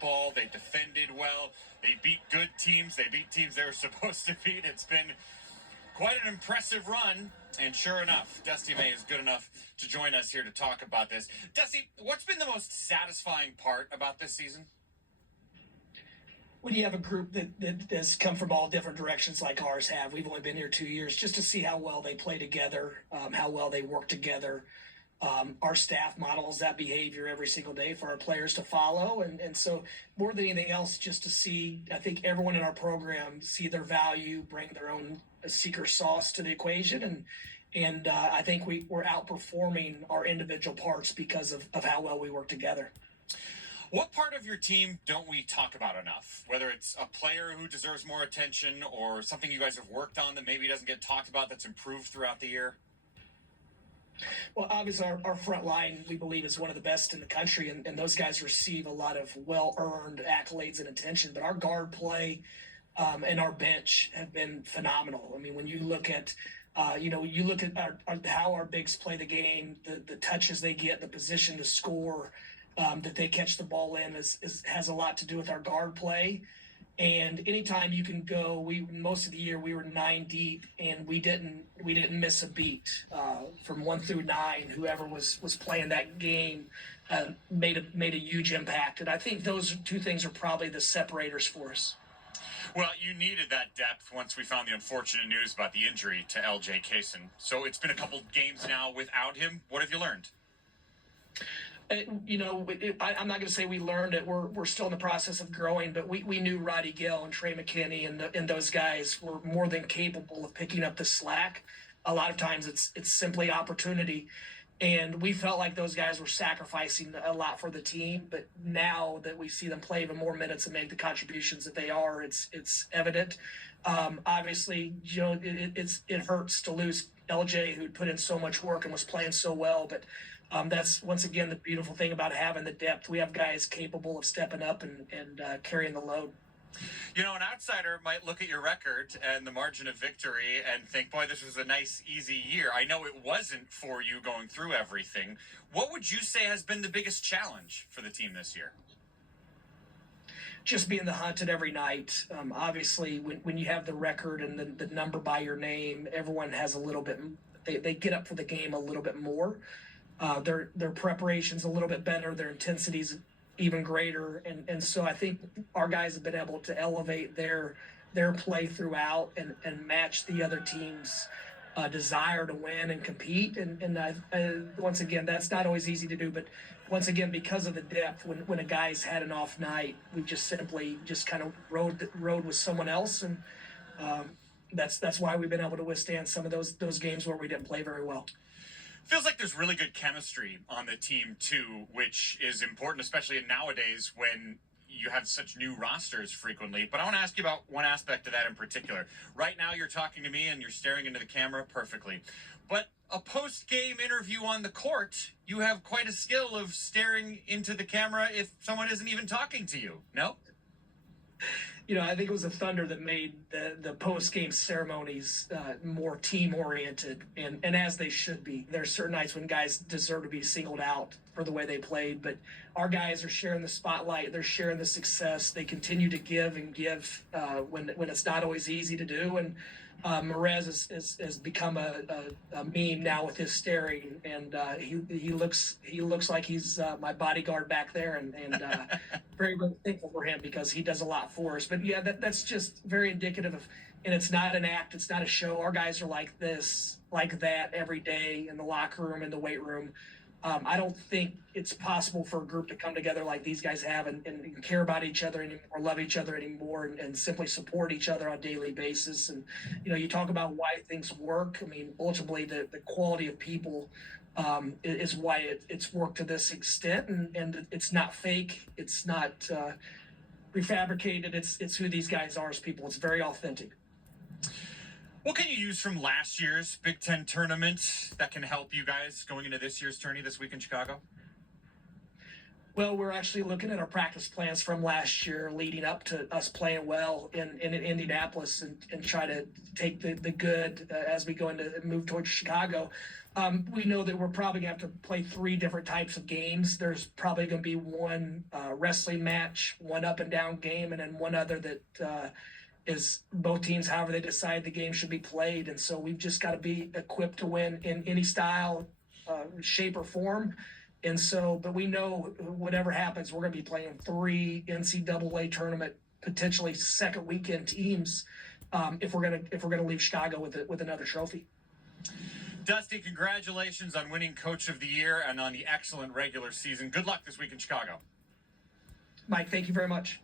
football. They defended well. They beat good teams. They beat teams they were supposed to beat. It's been quite an impressive run. And sure enough, Dusty May is good enough to join us here to talk about this. Dusty, what's been the most satisfying part about this season? When you have a group that has come from all different directions like ours have, we've only been here 2 years, just to see how well they play together, how well they work together. Our staff models that behavior every single day for our players to follow. And so more than anything else, just to see, I think everyone in our program see their value, bring their own secret sauce to the equation. And I think we're outperforming our individual parts because of how well we work together. What part of your team don't we talk about enough? Whether it's a player who deserves more attention or something you guys have worked on that maybe doesn't get talked about that's improved throughout the year? Well, obviously, our front line, we believe, is one of the best in the country, and those guys receive a lot of well-earned accolades and attention. But our guard play and our bench have been phenomenal. I mean, when you look at you look at how our bigs play the game, the touches they get, the position to score, that they catch the ball in has a lot to do with our guard play. And anytime you can go, most of the year we were 9 deep, and we didn't miss a beat from 1 through 9. Whoever was playing that game made a huge impact, and I think those two things are probably the separators for us. Well, you needed that depth once we found the unfortunate news about the injury to LJ Kaysen. So it's been a couple games now without him. What have you learned? I'm not going to say we learned it. We're still in the process of growing, but we knew Roddy Gill and Trey McKinney and those guys were more than capable of picking up the slack. A lot of times it's simply opportunity, and we felt like those guys were sacrificing a lot for the team. But now that we see them play even more minutes and make the contributions that they are, it's evident. Obviously, it hurts to lose LJ, who'd put in so much work and was playing so well, but. That's, once again, the beautiful thing about having the depth. We have guys capable of stepping up and carrying the load. You know, an outsider might look at your record and the margin of victory and think, boy, this was a nice, easy year. I know it wasn't for you going through everything. What would you say has been the biggest challenge for the team this year? Just being the hunted every night. Obviously, when you have the record and the number by your name, everyone has a little bit, they get up for the game a little bit more. Their preparation's a little bit better, their intensity's even greater, and so I think our guys have been able to elevate their play throughout and match the other team's desire to win and compete. And once again, that's not always easy to do, but once again, because of the depth, when a guy's had an off night, we just simply kind of rode with someone else, and that's why we've been able to withstand some of those games where we didn't play very well. Feels like there's really good chemistry on the team, too, which is important, especially nowadays when you have such new rosters frequently. But I want to ask you about one aspect of that in particular. Right now, you're talking to me and you're staring into the camera perfectly. But a post-game interview on the court, you have quite a skill of staring into the camera if someone isn't even talking to you, no? I think it was the Thunder that made the post-game ceremonies more team-oriented, and as they should be. There are certain nights when guys deserve to be singled out for the way they played, but our guys are sharing the spotlight. They're sharing the success. They continue to give and give when it's not always easy to do, and Merez has become a meme now with his staring, and he looks like he's my bodyguard back there, and very, very thankful for him because he does a lot for us. But yeah, that's just very indicative of, and it's not an act, it's not a show. Our guys are like this, like that every day in the locker room, in the weight room. I don't think it's possible for a group to come together like these guys have and care about each other anymore, love each other anymore, and simply support each other on a daily basis. And, you talk about why things work. I mean, ultimately, the quality of people is why it's worked to this extent. And it's not fake. It's not prefabricated. It's who these guys are as people. It's very authentic. What can you use from last year's Big Ten tournament that can help you guys going into this year's tourney this week in Chicago? Well, we're actually looking at our practice plans from last year leading up to us playing well in Indianapolis and try to take the good as we go into move towards Chicago. We know that we're probably going to have to play 3 different types of games. There's probably going to be one wrestling match, one up and down game, and then one other that is both teams, however they decide the game should be played. And so we've just got to be equipped to win in any style, shape, or form. And so, but we know whatever happens, we're going to be playing 3 NCAA tournament, potentially second weekend teams, if we're gonna leave Chicago with another trophy. Dusty, congratulations on winning Coach of the Year and on the excellent regular season. Good luck this week in Chicago. Mike, thank you very much.